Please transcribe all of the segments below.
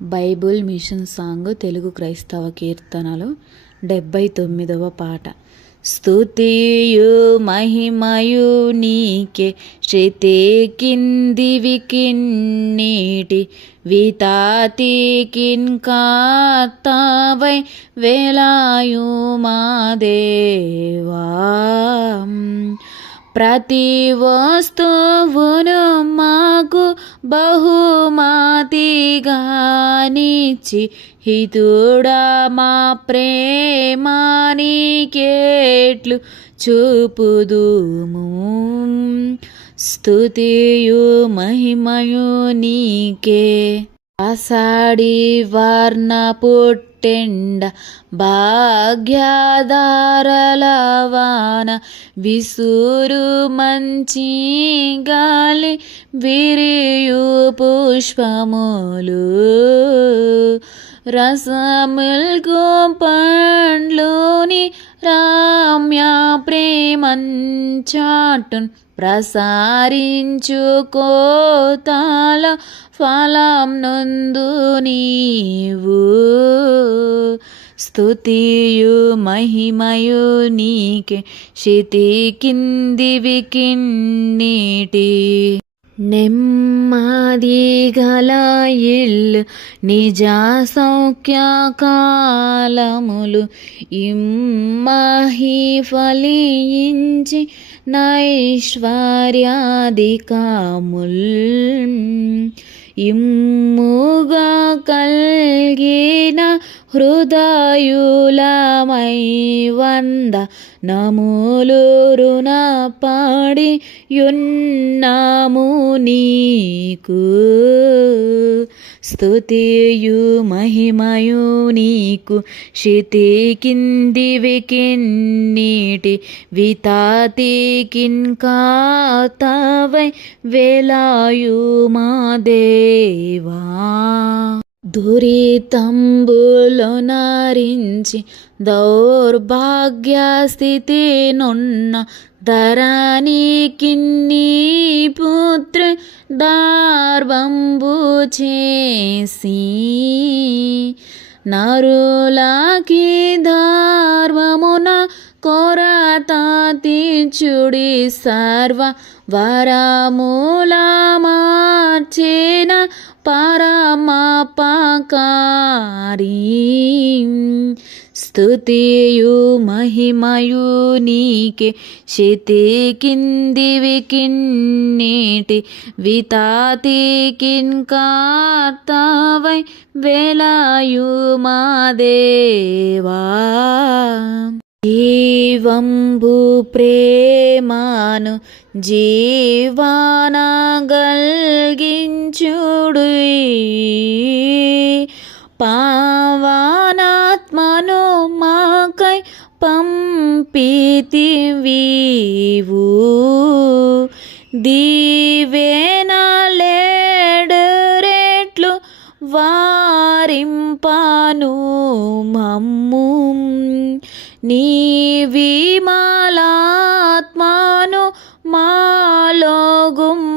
Bible machine song Telugu క్రైస్తవ కీర్తనలు 79వ పాట. స్తుతియు మహిమయు నీకే శృతి కిందివి కిన్నీటి వితాతి కిన్కార్తవై వేలాయు మా దేవా. ప్రతి వస్తువును మాకు బహుమతిగానిచ్చి హితుడా మా ప్రేమానికేట్లు చూపుదుము. స్తుతియు మహిమయు నీకే. ఆషాఢి వర్ణ పుట్టెండ భాగ్యధారలవాన విసురు మంచి గాలి విరియు పుష్పములు రసముల్కు పండ్లోని రామ్య ప్రేమంచాటున్ ప్రసారించు కోతాల ఫలం నందు నీవు. స్తుతియు మహిమయు నీకే శృతి కిందివి కిన్నీటి. నెమ్మది గల ఇల్లు నిజ సౌఖ్య కాలములు ఇమ్మహి ఫలించి నైశ్వర్యాధికముల్ ఇమ్ముగా కల్గిన హృదయులమై వంద నములు రుణపడి యున్నాము నీకు. స్తుతియు మహిమయు నీకు శృతి కిందివి కిన్నీటి వితాతి కిన్కార్తవై వేలాయు మా దేవా. దురితంబులో నరించి దౌర్భాగ్య స్థితి నున్న ధరణికి నీ పుత్ర దార్బంబు చేసి నరులకి ధర్మమున కొరత తీర్చుడి సర్వ వరముల మార్చేన పరమపకారి. స్తుతియు మహిమయు నీకే శృతి కిందివి కిన్నీటి వితాతి కిన్కార్తవై వేలాయు మా దేవా. జీవంబు ప్రేమాను జీవాన గల్గించుడు పావనాత్మను మాకై పంపితివీవు. దీవెనలేడు రెట్లు వారింపను మమ్ము నీ విమలాత్మను మాలో గుమ్మారించు.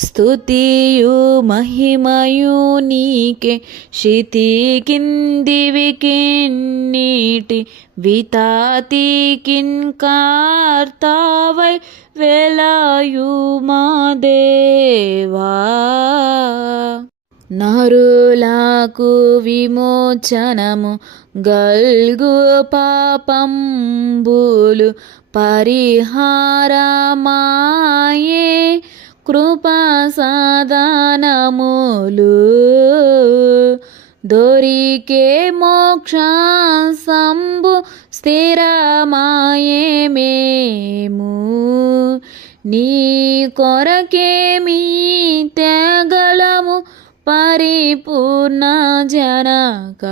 స్తుతియు మహిమయు నీకే శృతి కిందివి కిన్నీటి వితాతి కిన్కార్తవై వేలాయు మా దేవా. నరులకు విమోచనము గల్గు పాపంబులు పరిహారమాయే కృపా సాధనములు దొరికే మోక్ష సంబు స్థిరమాయే మేము నీ కొరకేమి తెగలము పరిపూర్ణ జనక.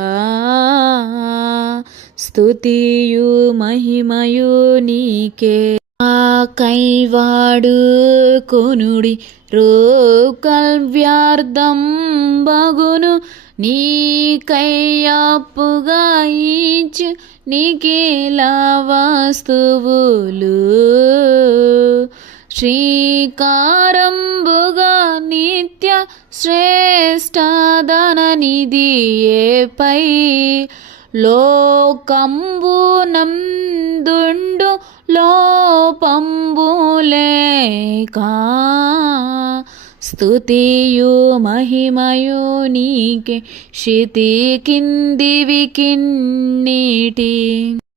స్తుతియు మహిమయు నీకే. కైవాడు కొనుడి రోకల్ వ్యర్థం బగును నీ కయ్యప్పుగా ఇచ్చు నీకేలా వస్తువులు శ్రీకారంబుగా నిత్య శ్రేష్టధననిధియేపై లోకంబునందుండు లోపంబులేక స్తుతియు మహిమయు నీకే శృతి కిందివి కిన్నీటి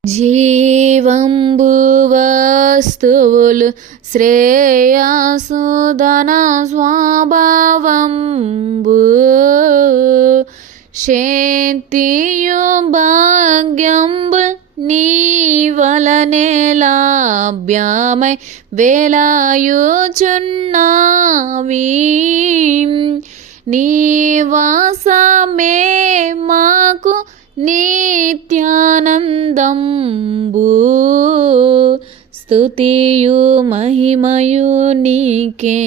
జీవంబు వస్తువులు శ్రేయసు ధన స్వభావంబు శాంతియు భాగ్యంబు నీ వలనే లాభ్యమై వేలాయుచున్నావి నీ వాసమే మాకు నిత్యానందంబు స్తుతియు మహిమయు నీకే.